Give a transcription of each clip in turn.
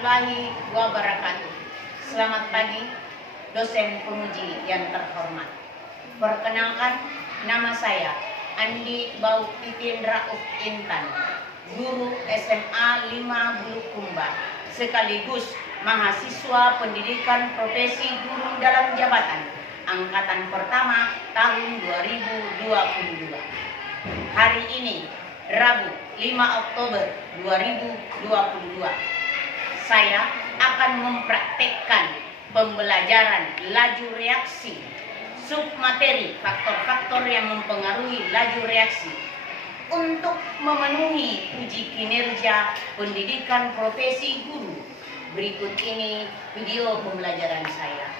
warahmatullahi wabarakatuh. Selamat pagi, dosen penguji yang terhormat. Perkenalkan, nama saya Andi Bautitin Rauf Intan, guru SMA 5 Bulukumba, sekaligus mahasiswa pendidikan profesi guru dalam jabatan angkatan pertama tahun 2022. Hari ini, Rabu 5 Oktober 2022, saya akan mempraktekkan pembelajaran laju reaksi, submateri, faktor-faktor yang mempengaruhi laju reaksi untuk memenuhi uji kinerja pendidikan profesi guru. Berikut ini video pembelajaran saya.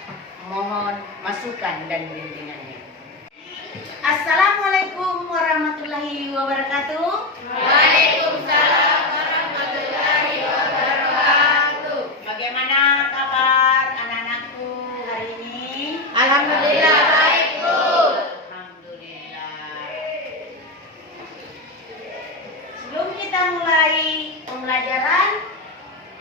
Mohon masukan dan bimbingannya. Assalamualaikum warahmatullahi wabarakatuh. Waalaikumsalam warahmatullahi wabarakatuh. Bagaimana kabar anak-anakku hari ini? Alhamdulillah baik, Bu. Alhamdulillah. Sebelum kita mulai pembelajaran,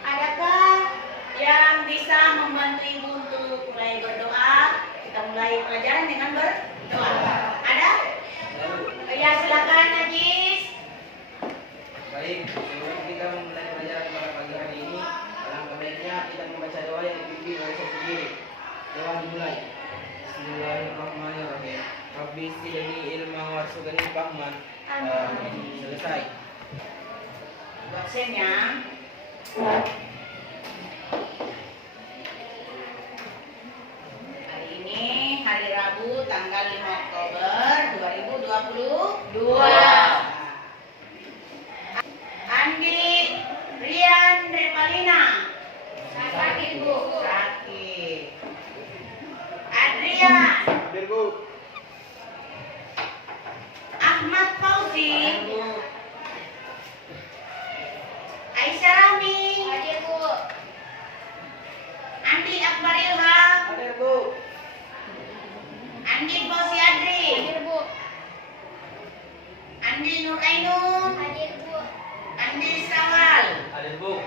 adakah yang bisa membantu Ibu untuk mulai berdoa? Kita mulai pelajaran dengan berdoa. Ada? Ya, silakan Najis. Baik, sebelum kita memulai pelajaran pada pagi hari ini, alangkah baiknya kita membaca doa yang dipimpin oleh saya sendiri. Doa dimulai. Bismillahirrahmanirrahim. Rabbi zidni ilma warzuqni fahman. Selesai. Absennya. Hari ini hari Rabu tanggal 5 Oktober 2022. Andi Rian Revalina. Sakit, Bu. Sakit. Adrian. Hadir, Bu. Ahmad Fauzi. Aisyah Rami. Hadir, Bu. Andi Akbar Ilham. Hadir, Bu. Andi Fauzi Adri. Hadir, Bu. Andi Nur Ainun. Hadir, Bu. Andi Sawal. Hadir, Bu.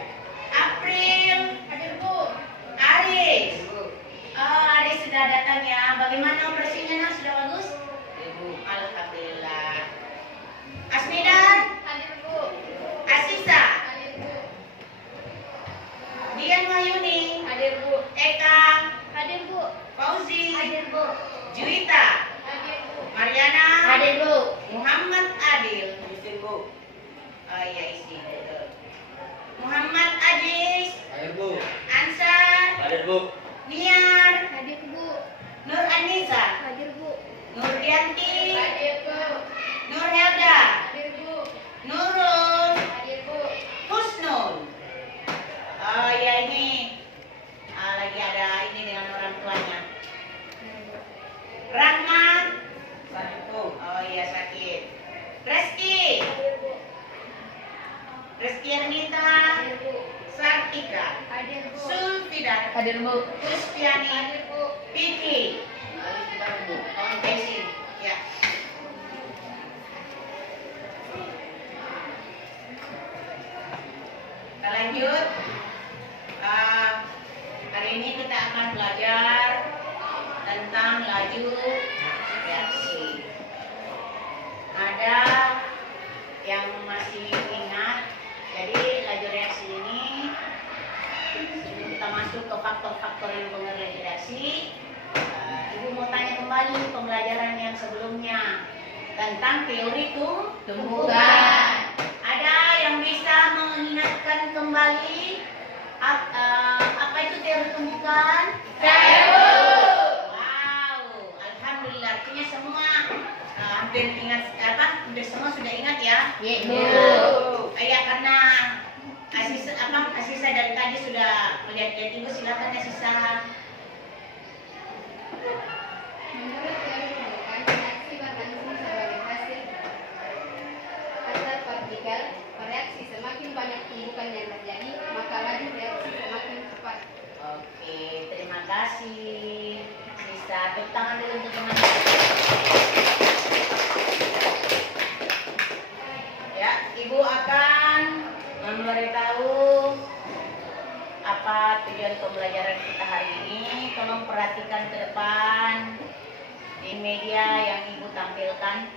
April. Hadir, Bu. Aris. Bu. Oh, Aris sudah datang ya. Bagaimana operasinya, Nak? Sudah bagus? Ibu. Alhamdulillah. Asmidan. Hadir, Bu. Asisa. Hadir, Bu. Dian Wahyuni. Hadir, Bu. Eka. Hadir, Bu. Fauzi. Hadir, Bu. Juwita. Hadir, Bu. Mariana. Hadir, Bu. Muhammad Adil. Izin, Bu. Oh iya, isi. Betul. Muhammad Ajis. Hadir, Bu. Ansar. Hadir, Bu. Niar. Hadir, Bu. Nur Anissa. Hadir, Bu. Nurdianti. Hadir, Bu. Nur Helda. Hadir, Bu. Nurul. Hadir, Bu. Husnul. Oh iya, ini lagi ada ini dengan orang tuanya. Rahmat. Hadir, Bu. Oh iya, sakit. Reski. Hadir, Bu. Reski Ernita. Hadir, Bu. Sartika. Hadir, Bu. Sulfidan. Hadir, Bu. Kuspiani. Hadir, Bu. Vicky. Hadir, Bu. Kontesin. Ya. Kita lanjut. Hari ini kita akan belajar tentang laju reaksi. Ada yang masih ingat? Jadi laju reaksi ini, sebelum kita masuk ke faktor-faktor yang mempengaruhi reaksi, Ibu mau tanya kembali pembelajaran yang sebelumnya tentang teori tumbuhan. Ada yang bisa mengingatkan kembali apa itu teori tumbuhan? Saya, Bu. Wow, alhamdulillah, artinya semua hampir ingat hampir semua sudah ingat ya? Iya, Bu. Ya, karena Asisa dari tadi sudah melihat Ibu, silakan Asisa. Menurut teori tumbuhan, reaksi berlangsung sebagai hasil antar partikel bereaksi. Semakin banyak tumbukan yang terjadi, maka laju reaksi semakin cepat. Oke, terima kasih. Sisa, tepuk tangan dulu untuk teman. Ya, Ibu akan memberitahu materi pembelajaran kita hari ini. Tolong perhatikan ke depan di media yang Ibu tampilkan.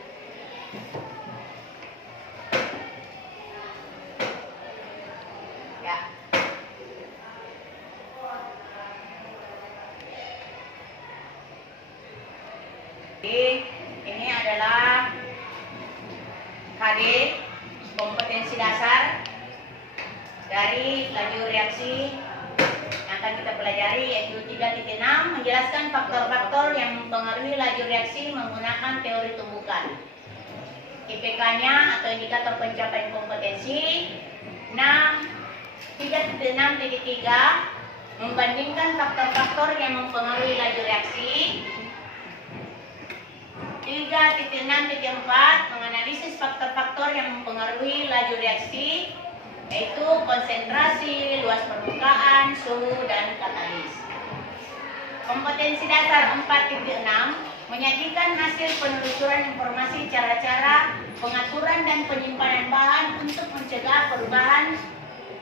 Ya. Jadi, ini adalah KD, kompetensi dasar dari laju reaksi yang akan kita pelajari, yaitu 3.6, menjelaskan faktor-faktor yang mempengaruhi laju reaksi menggunakan teori tumbukan. IPK-nya atau indikator pencapaian kompetensi 3.6.3 membandingkan faktor-faktor yang mempengaruhi laju reaksi. 3.6.4 menganalisis faktor-faktor yang mempengaruhi laju reaksi, yaitu konsentrasi, luas permukaan, suhu, dan katalis. Kompetensi dasar 4.6 menyajikan hasil penelusuran informasi cara-cara pengaturan dan penyimpanan bahan untuk mencegah perubahan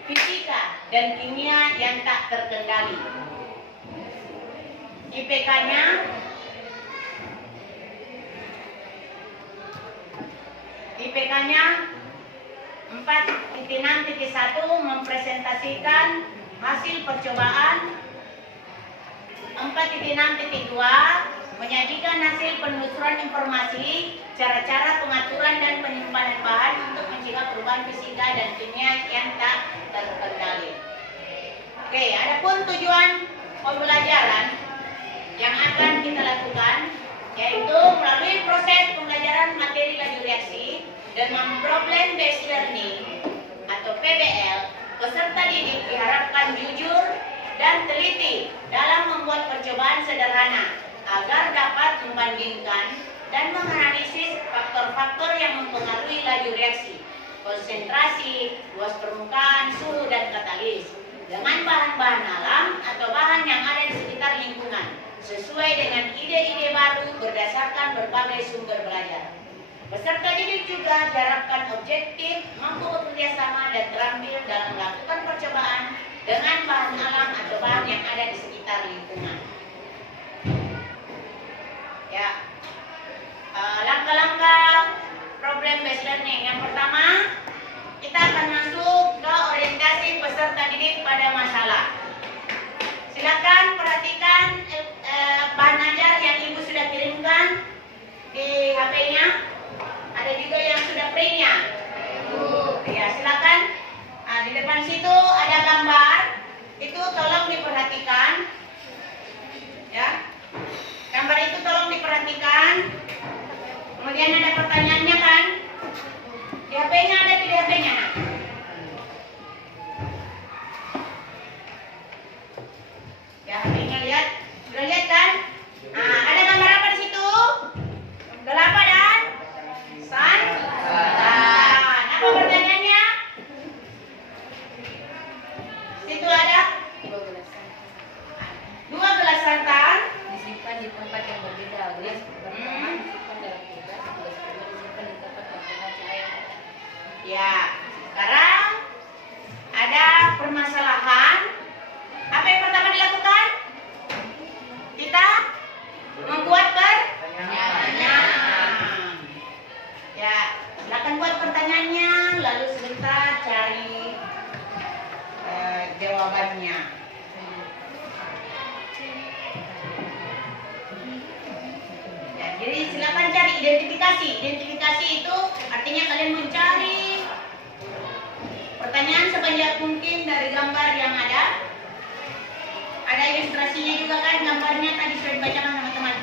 fisika dan kimia yang tak terkendali. IPK-nya IPK-nya 4.6.1 mempresentasikan hasil percobaan. 4.6.2 menyajikan hasil penelusuran informasi cara-cara pengaturan dan penyimpanan bahan untuk mencegah perubahan fisika dan kimia yang tak terkendali. Oke, adapun tujuan pembelajaran yang akan kita lakukan yaitu melalui proses pembelajaran materi laju reaksi dengan problem based learning atau PBL, peserta didik diharapkan jujur dan teliti dalam membuat percobaan sederhana agar dapat membandingkan dan menganalisis faktor-faktor yang mempengaruhi laju reaksi, konsentrasi, luas permukaan, suhu, dan katalis dengan bahan-bahan alam atau bahan yang ada di sekitar lingkungan sesuai dengan ide-ide baru berdasarkan berbagai sumber belajar. Peserta didik juga diharapkan objektif, mampu bekerja sama dan terampil dalam melakukan percobaan dengan bahan alam atau bahan yang ada di sekitar lingkungan. Ya, langkah-langkah problem based learning. Yang pertama, kita akan masuk ke orientasi peserta didik pada masalah. Silakan perhatikan bahan ajar yang Ibu sudah kirimkan di HP-nya. Ada juga yang sudah print-nya. Ya, silakan. Di depan situ ada gambar. Itu tolong diperhatikan. Ya. Gambar itu tolong diperhatikan. Kemudian ada pertanyaannya kan? Di HP-nya ada, di HP-nya. Nah. Ya, HP-nya lihat. Sudah lihat kan? Nah, ada gambar apa di situ? Kelapa dan santan. Apa pertanyaannya? Situ ada dua gelas santan Disimpan di tempat yang berbeda. Gelas pertama disimpan dalam kulkas, gelas kedua disimpan di tempat ventilasi air. Ya, sekarang ada permasalahan. Apa yang pertama dilakukan? Kita membuat pertanyaan. Ya, silakan buat pertanyaannya, lalu sebentar cari jawabannya. Ya, jadi silakan cari identifikasi. Identifikasi itu artinya kalian mencari pertanyaan sebanyak mungkin dari gambar yang ada. Ada ilustrasinya juga kan, gambarnya tadi sudah dibacakan sama teman.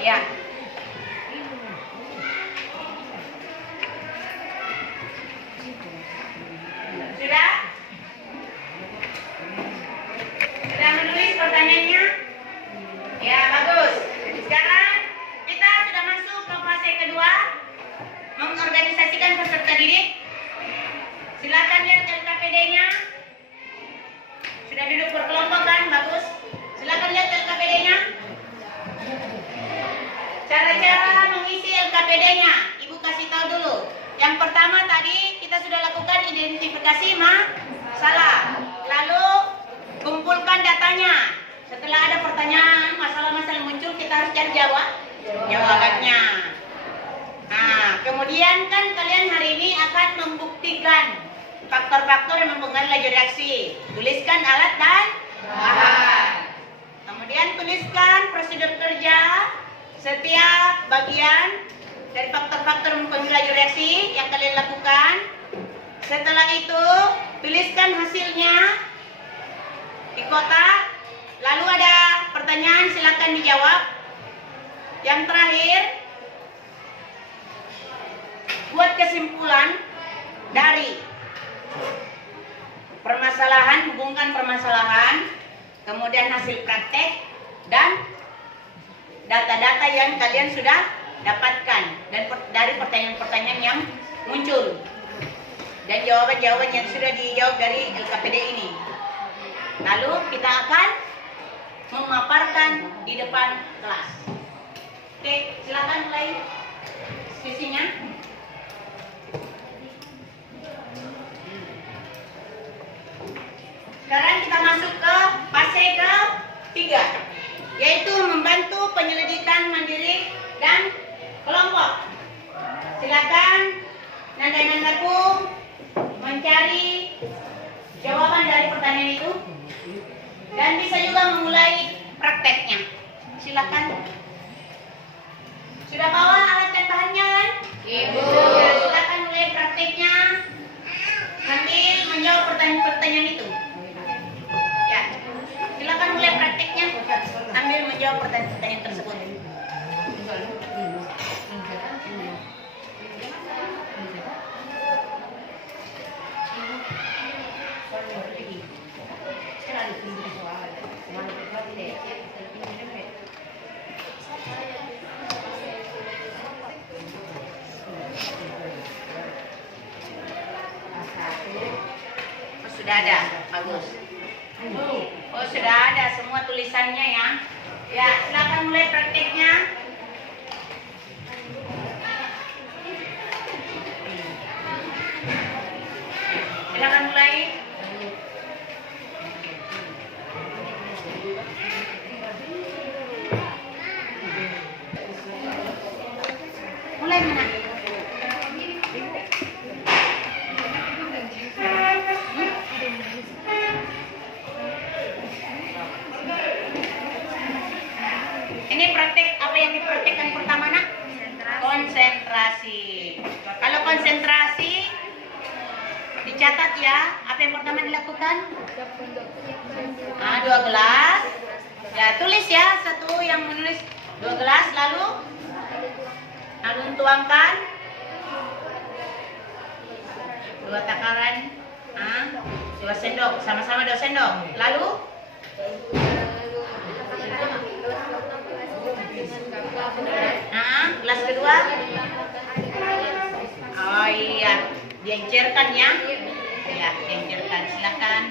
Ya. Sudah? Sudah menulis pertanyaannya? Ya, bagus. Sekarang kita sudah masuk ke fase kedua, mengorganisasikan peserta didik. Silakan lihat LKPD-nya. Sudah duduk berkelompok kan? Bagus. Silakan lihat LKPD-nya. mengisi LKPD-nya. Ibu kasih tahu dulu. Yang pertama tadi kita sudah lakukan identifikasi masalah. Lalu kumpulkan datanya. Setelah ada pertanyaan, masalah-masalah muncul, kita harus cari jawabannya. Nah, kemudian kan kalian hari ini akan membuktikan faktor-faktor yang mempengaruhi laju reaksi. Tuliskan alat dan bahan. Kemudian tuliskan prosedur kerja setiap bagian dari faktor-faktor mempengaruhi laju reaksi yang kalian lakukan. Setelah itu, tuliskan hasilnya di kotak. Lalu ada pertanyaan, silakan dijawab. Yang terakhir, buat kesimpulan dari permasalahan, hubungkan permasalahan, kemudian hasil praktek, dan data-data yang kalian sudah dapatkan dan dari pertanyaan-pertanyaan yang muncul dan jawaban-jawaban yang sudah dijawab dari LKPD ini. Lalu kita akan memaparkan di depan kelas. Oke, silakan mulai sesinya. Sekarang kita masuk ke fase ketiga, yaitu membantu penyelidikan mandiri dan kelompok. Silakan nanda-nandaku mencari jawaban dari pertanyaan itu dan bisa juga memulai prakteknya. Silakan. Sudah bawa alat dan bahannya kan? Ibu. Ya, silakan mulai prakteknya sambil menjawab pertanyaan-pertanyaan itu. Ya, silakan mulai prakteknya sambil menjawab pertanyaan-pertanyaan tersebut. Sudah ada, bagus. Oh, sudah ada semua tulisannya ya. Ya, silakan mulai prakteknya. Silakan mulai. Mulai mana? Ini praktek apa yang dipraktekkan pertama nak? Konsentrasi. Kalau konsentrasi dicatat ya. Apa yang pertama dilakukan? 2 gelas. Ya, tulis ya, satu yang menulis 2 gelas, lalu tuangkan 2 takaran, 2 sendok, sama-sama 2 sendok. Lalu gelas kedua. Oh iya, diencerkan ya. Ya, diencerkan. Silakan.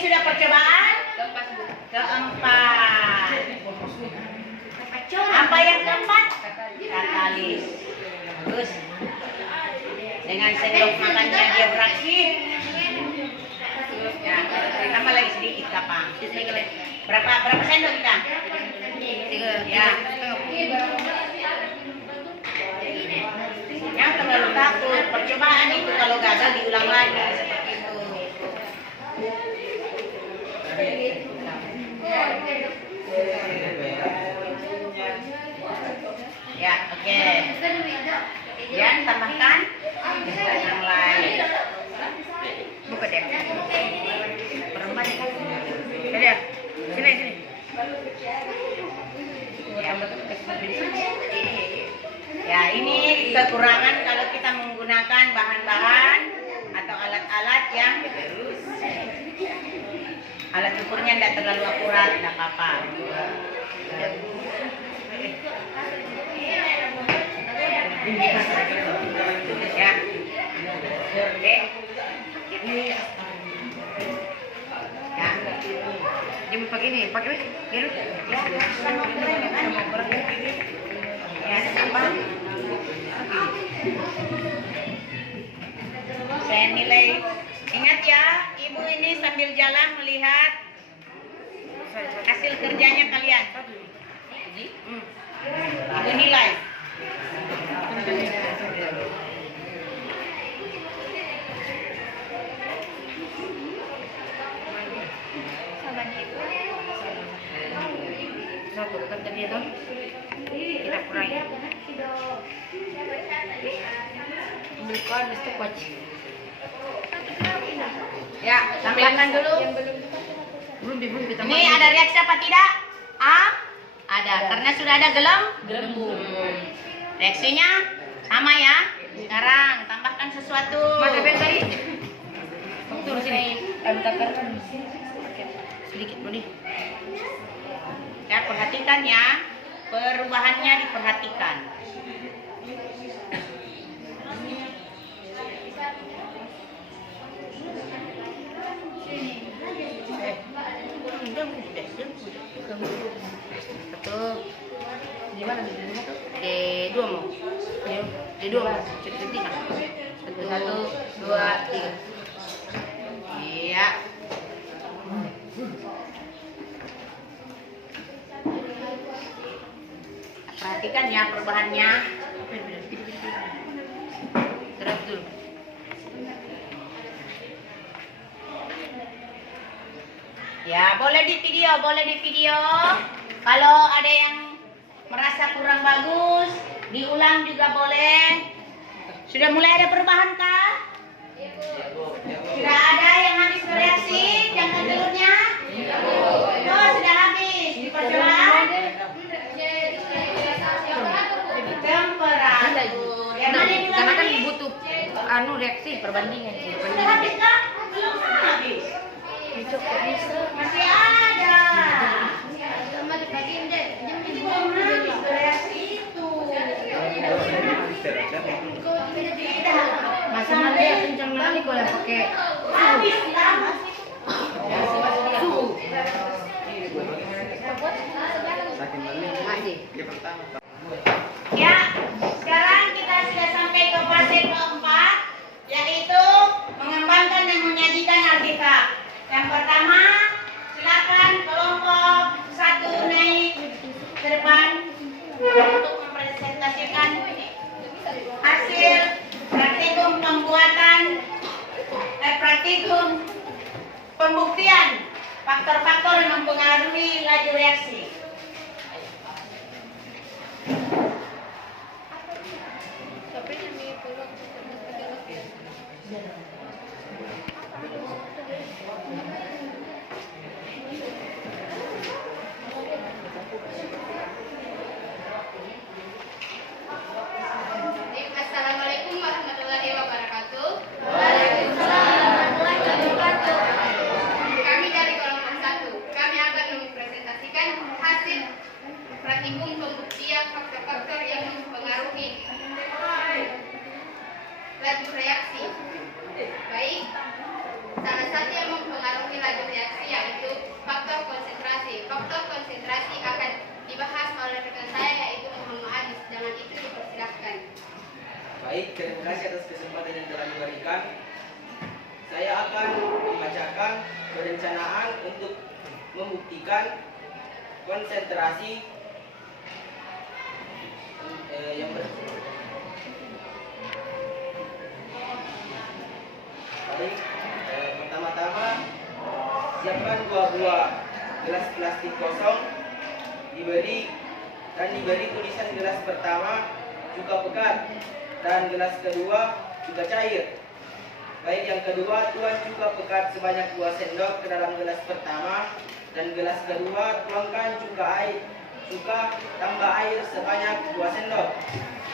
sudah percobaan Keempat, Bu. keempat. Apa yang keempat? Katalis. Bagus. Dengan sendok makannya dia berakhir. Ya, tambah lagi sedikit kapang. Berapa sendok kita? 3. Ya. Yang terlalu takut, percobaan itu kalau gagal diulang lagi seperti itu. Ya, oke. Dan tambahkan yang lain. Buka deh. Perempat ya. Sini ya. Sini. Ya, ini kekurangan kalau kita menggunakan bahan-bahan atau alat-alat yang alat ukurnya tidak terlalu akurat, tidak apa-apa. Ya, oke. Ya, Dia pakai ini, pakai biru. ya, tambah. Saya nilai, ingat ya, ibu ini sambil jalan melihat hasil kerjanya kalian. Ibu nilai. Satu kan tadi itu. Kita kurangi. Bukan mesti kuat. Ya, tambahkan dulu. Belum kita. Ini ada reaksi apa tidak? Ada, karena sudah ada gelembung. Reaksinya sama ya. Sekarang tambahkan sesuatu. Mana yang tadi? Turun sini. Tambahkan sedikit boleh. Ya, perhatikan ya. Perubahannya diperhatikan. Satu. Di mana? D2 mau. D2 mau. Cepat-cepat. Satu, dua, tiga. Iya. Perhatikan ya perubahannya. Terus dulu. Ya, boleh di video. Kalau ada yang merasa kurang bagus, diulang juga boleh. Sudah mulai ada perubahan kah? Sudah ada yang habis bereaksi, jangka telurnya? Oh, sudah habis. Di percobaan? Temperatur. Yang mana yang Karena kan habis? butuh reaksi perbandingan. Sudah habis kah? Belum habis. Masih ada. Itu belum habis bereaksi itu. Tidak. Masalah dia kencang kali kalau yang pakai Habis lah. suhu. Ya, sekarang kita sudah sampai ke fase keempat, yaitu mengembangkan dan menyajikan artefak. Yang pertama, silakan kelompok 1 naik ke depan untuk mempresentasikan hasil praktikum pembuktian faktor-faktor yang mempengaruhi laju reaksi. Assalamualaikum warahmatullahi wabarakatuh. Kami dari kelompok 1, kami akan mempresentasikan konsentrasi akan dibahas oleh rekan saya yaitu Muhammad Adis. Dengan itu dipersilahkan. Baik, terima kasih atas kesempatan yang telah diberikan. Saya akan membacakan perencanaan untuk membuktikan konsentrasi yang baik. Pertama-tama siapkan 2 buah gelas plastik kosong, diberi tulisan gelas pertama cuka pekat dan gelas kedua cuka cair. Baik, yang kedua, tuang cuka pekat sebanyak 2 sendok ke dalam gelas pertama, dan gelas kedua tuangkan cuka tambah air sebanyak 2 sendok.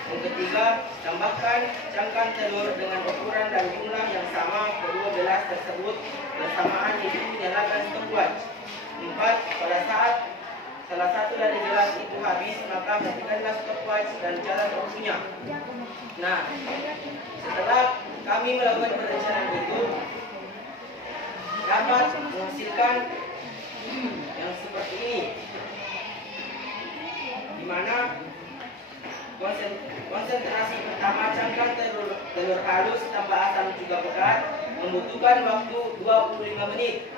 Yang ketiga, tambahkan cangkang telur dengan ukuran dan jumlah yang sama kedua gelas tersebut bersamaan, itu nyalakan stopwatch. 4. Pada saat salah satu dari gelas itu habis, maka hentikanlah stopwatch dan jalan waktunya. Nah, setelah kami melakukan perencanaan itu, dapat menghasilkan yang seperti ini, di mana konsentrasi pertama cangkang telur halus tambah asam cuka pekat membutuhkan waktu 25 menit,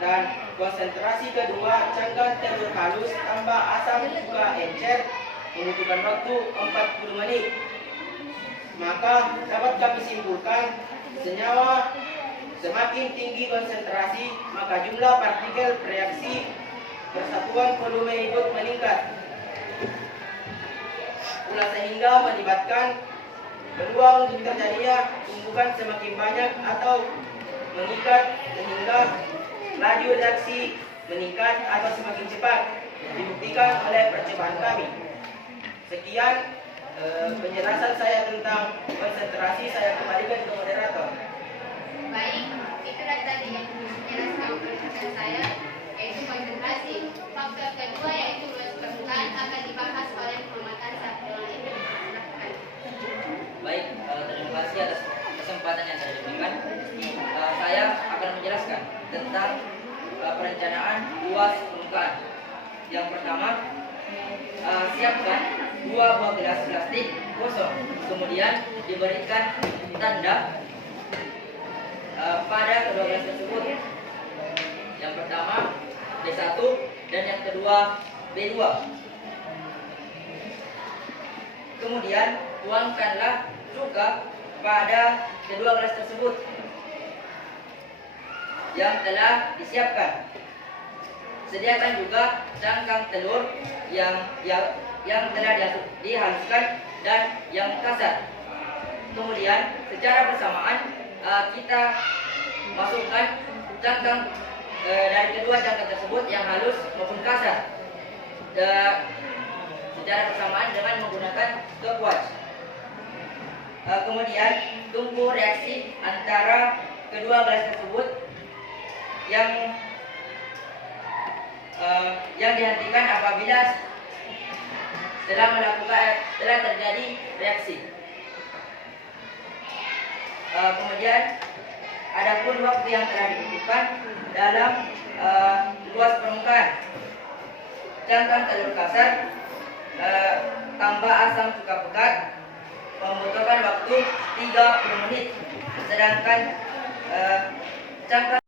dan konsentrasi kedua cangkang telur halus tambah asam cuka encer membutuhkan waktu 40 menit. Maka dapat kami simpulkan, senyawa semakin tinggi konsentrasi, maka jumlah partikel bereaksi persatuan volume hidup meningkat, pula sehingga menyebabkan peluang untuk terjadinya tumbukan semakin banyak atau meningkat, sehingga laju reaksi meningkat atau semakin cepat, dibuktikan oleh percobaan kami. Sekian penjelasan saya tentang konsentrasi. Saya kembalikan ke moderator. Baik, itu tadi yang dijelaskan oleh rekan saya, yaitu konsentrasi. Faktor kedua yaitu luas permukaan akan dibahas oleh Muhammad Ansar. Dengan itu dipersilahkan. Baik, terima kasih atas kesempatan yang telah diberikan. Saya akan menjelaskan tentang perencanaan luas permukaan. Yang pertama, siapkan 2 buah gelas plastik kosong, kemudian diberikan tanda pada kedua gelas tersebut. Yang pertama B1 dan yang kedua B2. Kemudian tuangkanlah cuka pada kedua gelas tersebut yang telah disiapkan. Sediakan juga cangkang telur yang telah dihaluskan dan yang kasar. Kemudian secara bersamaan kita masukkan cangkang dari kedua cangkang tersebut yang halus maupun kasar secara bersamaan dengan menggunakan stopwatch. Kemudian tunggu reaksi antara kedua gelas tersebut yang dihentikan apabila telah terjadi reaksi. Kemudian adapun waktu yang telah ditentukan dalam luas permukaan, cangkang telur kasar tambah asam cuka pekat membutuhkan waktu 30 menit, sedangkan cangkang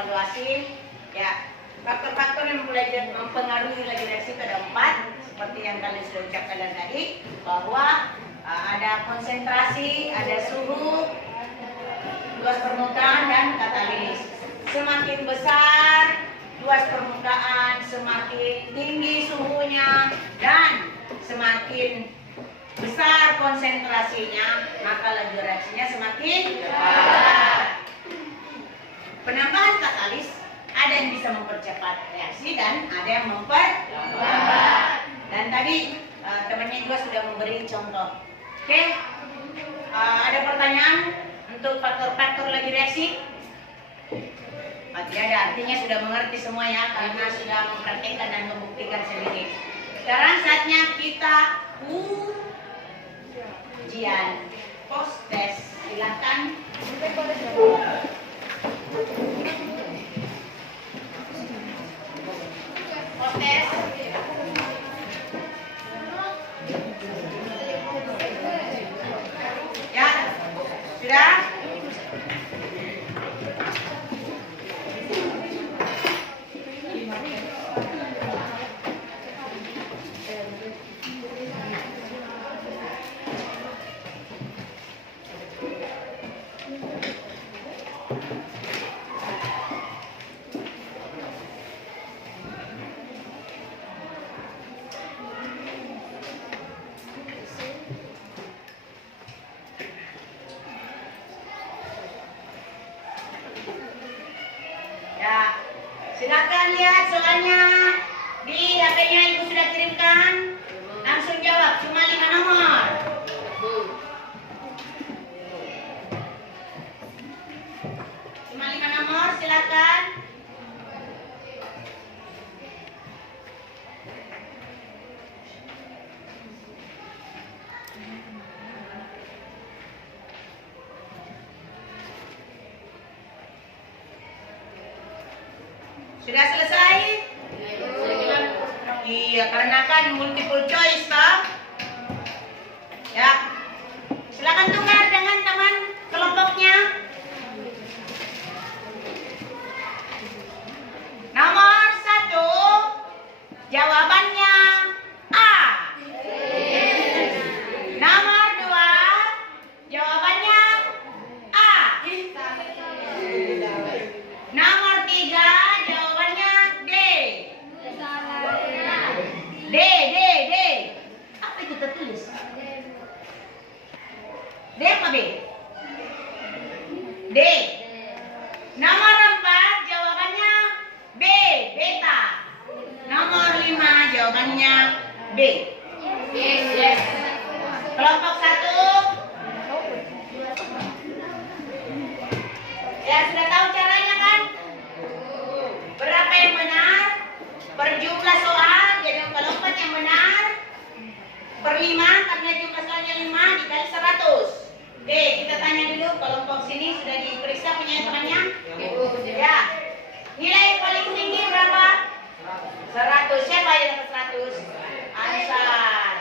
evaluasi. Ya, faktor-faktor yang mempengaruhi lagi reaksi itu ada 4, seperti yang kalian sudah ucapkan tadi, bahwa ada konsentrasi, ada suhu, luas permukaan, dan katalis. Semakin besar luas permukaan, semakin tinggi suhunya, dan semakin besar konsentrasinya, maka laju reaksinya semakin cepat. Penambahan katalis ada yang bisa mempercepat reaksi dan ada yang memperlambat. Dan tadi temannya juga sudah memberi contoh. Oke, ada pertanyaan untuk faktor-faktor laju reaksi? Tidak ada, artinya sudah mengerti semua ya, karena sudah mempraktikkan dan membuktikan sendiri. Sekarang saatnya kita ujian post test. Silakan. Post test. Ya, sudah. Ya, silakan lihat soalnya di HP-nya Ibu sudah kirimkan. Langsung jawab, cuma 5 nomor. Cuma 5 nomor, silakan. Sudah selesai? Iya, karena kan multiple choice, toh? Ya. Silakan tukar dengan teman kelompoknya. Nomor 1, jawabannya A. Nomor 2, jawabannya A. Nomor 3, jawabannya D. D. Apa itu tertulis? D apa B? D. Nomor 4, jawabannya B, beta. Nomor 5, jawabannya B. Yes. Kelompok 1. Ya, sudah tahu caranya kan? Berapa yang benar? Per jumlah soal, jadi kalau 4 yang benar, per 5, karena jumlah soalnya 5 dikali 100. Oke, kita tanya dulu kelompok sini sudah diperiksa punya temannya? Ya. Nilai paling tinggi berapa? 100. Siapa yang dapat 100? Ansar.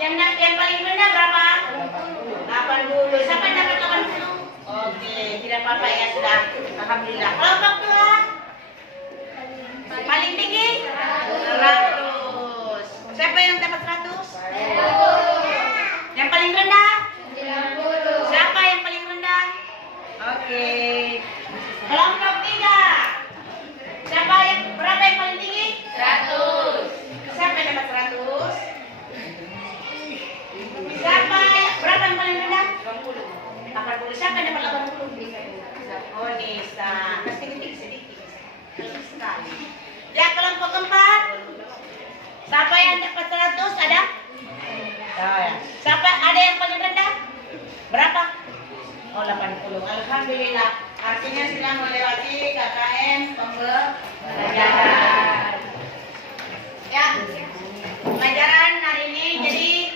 Yang paling rendah berapa? 80. Siapa yang dapat 80? Oke, tidak apa-apa ya, sudah. Alhamdulillah. Kelompok 2. Paling tinggi? 100. Siapa yang dapat 100? Yang paling rendah? Siapa yang paling rendah? Oke. Kelompok 3. Berapa yang paling tinggi? 100. Siapa yang dapat 100? Berapa yang paling rendah? 80. Siapa yang dapat 80? Oh, Nisa. Sedikit. Sekali. Ya, kelompok 4. Siapa yang dapat 100? Ada? Siapa? Ada yang paling rendah? Berapa? Oh, 80. Alhamdulillah. Artinya sudah melewati KKM pembelajaran. Ya, pelajaran hari ini jadi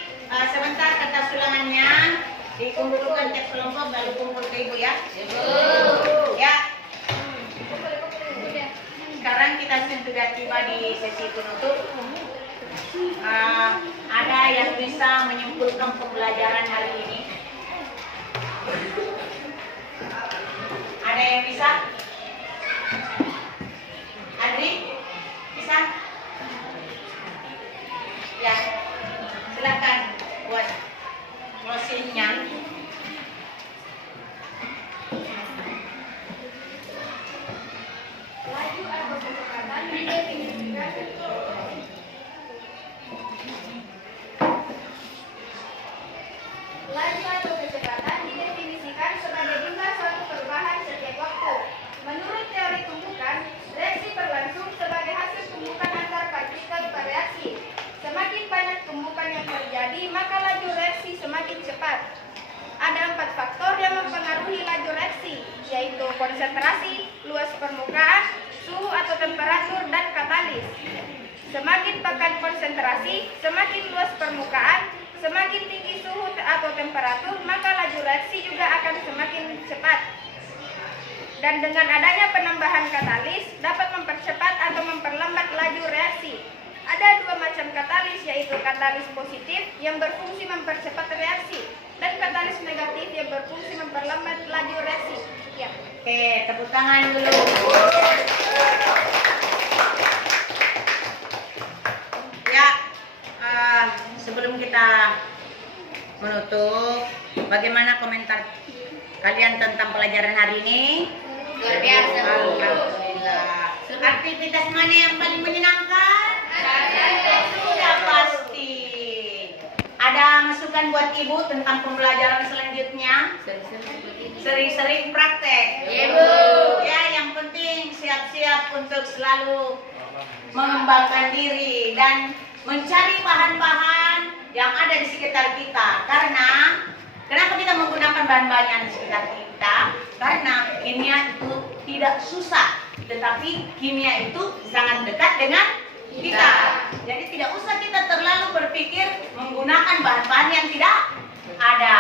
sebentar kata sulangannya dikumpulkan cek kelompok lalu kumpul ke Ibu ya. Ya. Sekarang kita sudah tiba di sesi penutup. Ada yang bisa menyimpulkan pembelajaran hari ini? Ada yang bisa? Adri, bisa? Ya, silakan buat closingnya. Laju atau kecepatan didefinisikan. Laju atau kecepatan didefinisikan sebagai jumlah suatu perubahan setiap waktu. Menurut teori tumbukan, reaksi berlangsung sebagai hasil tumbukan antar partikel bereaksi. Semakin banyak tumbukan yang terjadi, maka laju reaksi semakin cepat. Ada 4 faktor yang mempengaruhi laju reaksi, yaitu konsentrasi, luas permukaan, suhu atau temperatur, dan katalis. Semakin pekan konsentrasi, semakin luas permukaan, semakin tinggi suhu atau temperatur, maka laju reaksi juga akan semakin cepat. Dan dengan adanya penambahan katalis dapat mempercepat atau memperlambat laju reaksi. Ada 2 macam katalis, yaitu katalis positif yang berfungsi mempercepat reaksi dan katalis negatif yang berfungsi memperlambat laju reaksi. Ya. Oke, tepuk tangan dulu. Ya, sebelum kita menutup, bagaimana komentar kalian tentang pelajaran hari ini? Luar biasa, Bu. Alhamdulillah. Aktivitas mana yang paling menyenangkan? Sudah pasti. Ada masukan buat Ibu tentang pembelajaran selanjutnya? Sering-sering praktek. Iya, Bu. Ya, yang penting siap-siap untuk selalu mengembangkan diri dan mencari bahan-bahan yang ada di sekitar kita. Karena kenapa kita menggunakan bahan-bahan yang di sekitar kita? Karena kimia itu tidak susah, tetapi kimia itu sangat dekat dengan kita. Jadi tidak usah kita terlalu berpikir menggunakan bahan-bahan yang tidak ada.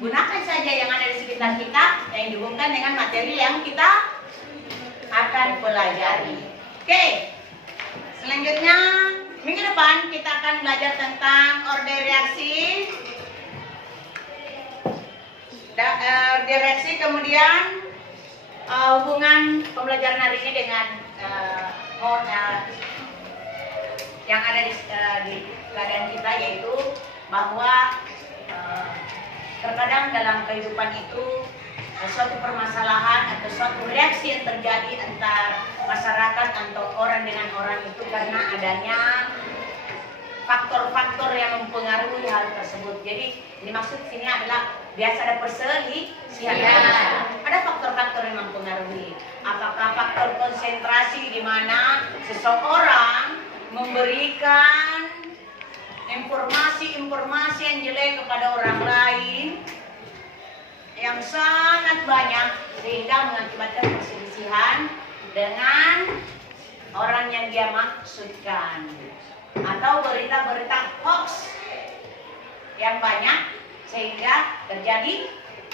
Gunakan saja yang ada di sekitar kita yang dihubungkan dengan materi yang kita akan pelajari. Oke, selanjutnya minggu depan kita akan belajar tentang order reaksi. Order reaksi, kemudian hubungan pembelajaran hari ini dengan yang ada di keadaan kita, yaitu bahwa terkadang dalam kehidupan itu suatu permasalahan atau suatu reaksi yang terjadi antar masyarakat atau orang dengan orang itu karena adanya faktor-faktor yang mempengaruhi hal tersebut. Jadi dimaksud sini adalah biasa ada perselisihan. Ada faktor-faktor yang mempengaruhi. Apakah faktor konsentrasi di mana seseorang memberikan informasi-informasi yang jelek kepada orang lain yang sangat banyak sehingga mengakibatkan perselisihan dengan orang yang dia maksudkan, atau berita-berita hoax yang banyak sehingga terjadi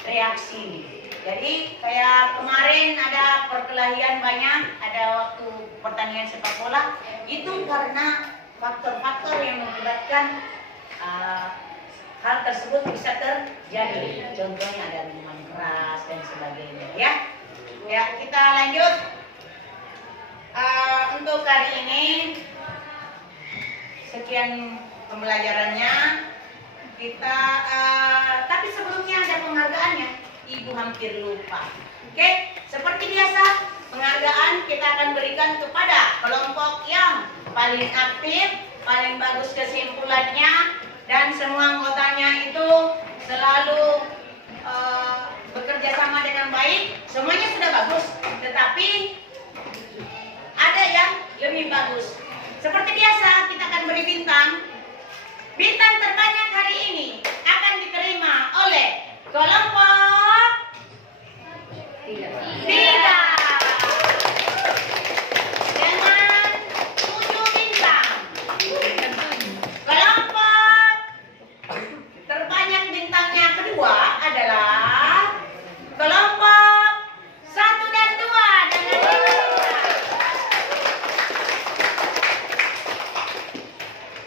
reaksi. Jadi kayak kemarin ada perkelahian banyak, ada waktu pertandingan sepak bola, itu karena faktor-faktor yang mengakibatkan hal tersebut bisa terjadi. Contohnya ada minuman keras dan sebagainya. Ya, kita lanjut. Untuk hari ini sekian pembelajarannya. Kita tapi sebelumnya ada penghargaannya. Ibu hampir lupa. Oke, seperti biasa penghargaan kita akan berikan kepada kelompok yang paling aktif, paling bagus kesimpulannya, dan semua anggotanya itu selalu bekerja sama dengan baik. Semuanya sudah bagus, tetapi ada yang lebih bagus. Seperti biasa kita akan beri bintang. Bintang terbanyak hari ini akan diterima oleh kelompok 3 dengan 7 bintang. Kelompok terbanyak bintangnya kedua adalah kelompok 1 dan 2 dengan 5 bintang.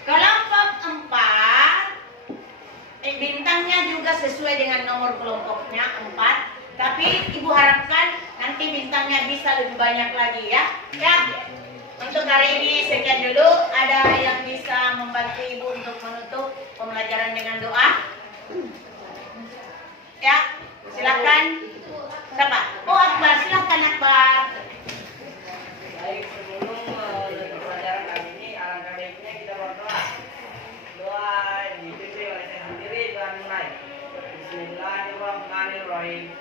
Kelompok 4 bintangnya juga sesuai dengan nomor kelompoknya 4. Tapi Ibu harapkan nanti nanti bintangnya bisa lebih banyak lagi ya. Ya. Untuk hari ini sekian dulu. Ada yang bisa membantu Ibu untuk menutup pembelajaran dengan doa? Ya, silakan. Siapa? Oh, Akbar, silakan Akbar. Baik, sebelum menutup pelajaran kali ini, alangkah baiknya kita berdoa. Doa dipimpin oleh saya sendiri dan mulai. Bismillahirrahmanirrahim.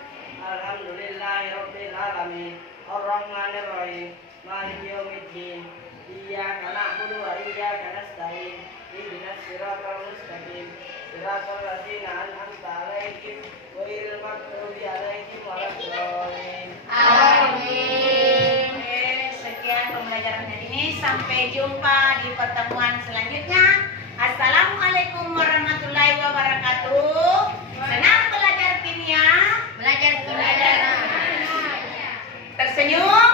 Alhamdulillahirabbil alamin. Arrahmanirrahim. Maliki yaumiddin. Iyyaka na'budu wa iyyaka nasta'in. Ihdinas siratal mustaqim. Siratal ladzina an'amta 'alaihim ghairil maghdubi 'alaihim waladdallin. Amin. Oke, sekian pembelajaran hari ini. Sampai jumpa di pertemuan selanjutnya. Assalamualaikum warahmatullahi wabarakatuh. Senang belajar kimia. Belajar Tersenyum.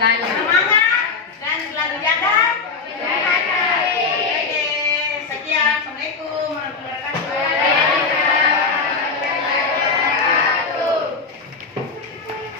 Lanjut. Semangat dan selalu jaga